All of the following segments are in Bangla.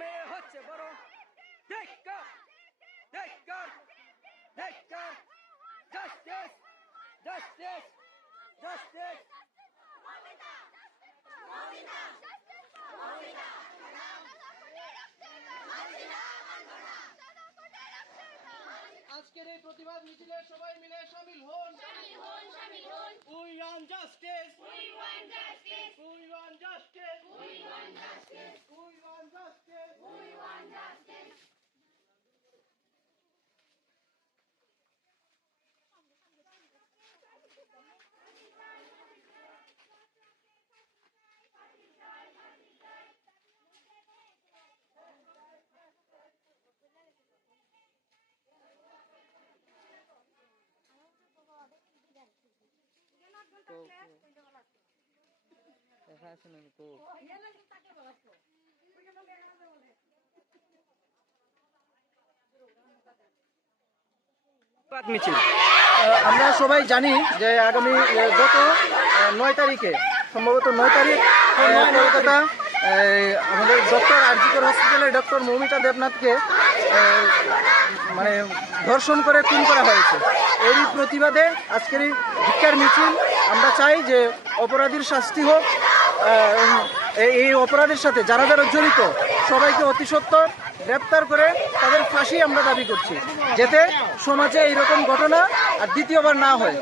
মেয়ে হচ্ছে বড় ধিক্কার ধিক্কার ধিক্কার জাস্টিস জাস্টিস জাস্টিস আজকের এই প্রতিবাদ মিছিলে সবাই মিলে শামিল হন we want justice we want justice we want justice we want justice we want justice we want justice আমরা সবাই জানি যে আগামী গত 9 তারিখে সম্ভবত 9 তারিখ কলকাতা আমাদের ডক্টর আরজিকর হসপিটালে ডক্টর মৌমিতা দেবনাথকে মানে ধর্ষণ করে খুন করা হয়েছে। এরই প্রতিবাদে আজকের এই ধিক্কার মিছিল। আমরা চাই যে অপরাধীর শাস্তি হোক, এই অপরাধের সাথে যারা যারা জড়িত সবাইকে অতি সত্বর গ্রেপ্তার করে তাদের ফাঁসি আমরা দাবি করছি, যাতে সমাজে এইরকম ঘটনা আর দ্বিতীয়বার না হয়।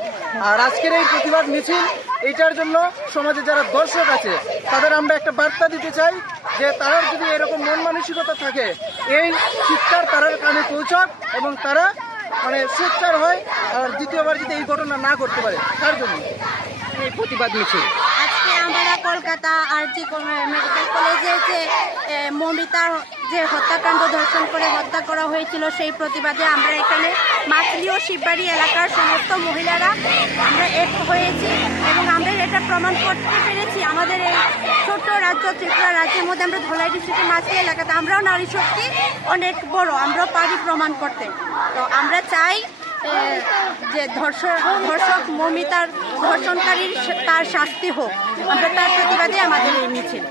আর আজকের এই প্রতিবাদ মিছিল এইটার জন্য সমাজে যারা দর্শক আছে তাদের আমরা একটা বার্তা দিতে চাই যে তারা যদি এরকম মন মানসিকতা থাকে, এই চিৎকার তাদের কানে পৌঁছাক এবং তারা মানে সোচ্চার হয় আর দ্বিতীয়বার যদি এই ঘটনা না করতে পারে তার জন্য এই প্রতিবাদ মিছিল। আজকে আমরা কলকাতা আরজি মেডিকেল কলেজে যে মৌমিতার যে হত্যাকাণ্ড ধর্ষণ করে হত্যা করা হয়েছিল সেই প্রতিবাদে আমরা এখানে মাতলি ও শিববাড়ি এলাকার সমস্ত মহিলারা আমরা এক হয়েছি এবং আমরা এটা প্রমাণ করতে পেরেছি। আমাদের এই ছোট্ট রাজ্য ত্রিপুরা রাজ্যের মধ্যে আমরা ধলাই ডিস্ট্রিক্টের মাতলি এলাকাতে আমরাও নারী শক্তি অনেক বড়, আমরাও পারি প্রমাণ করতে। তো আমরা চাই যে ধর্ষক মৌমিতার ধর্ষণকারীর তার শাস্তি হোক। আমরা তার প্রতিবাদে আমাদের এই মিছিল।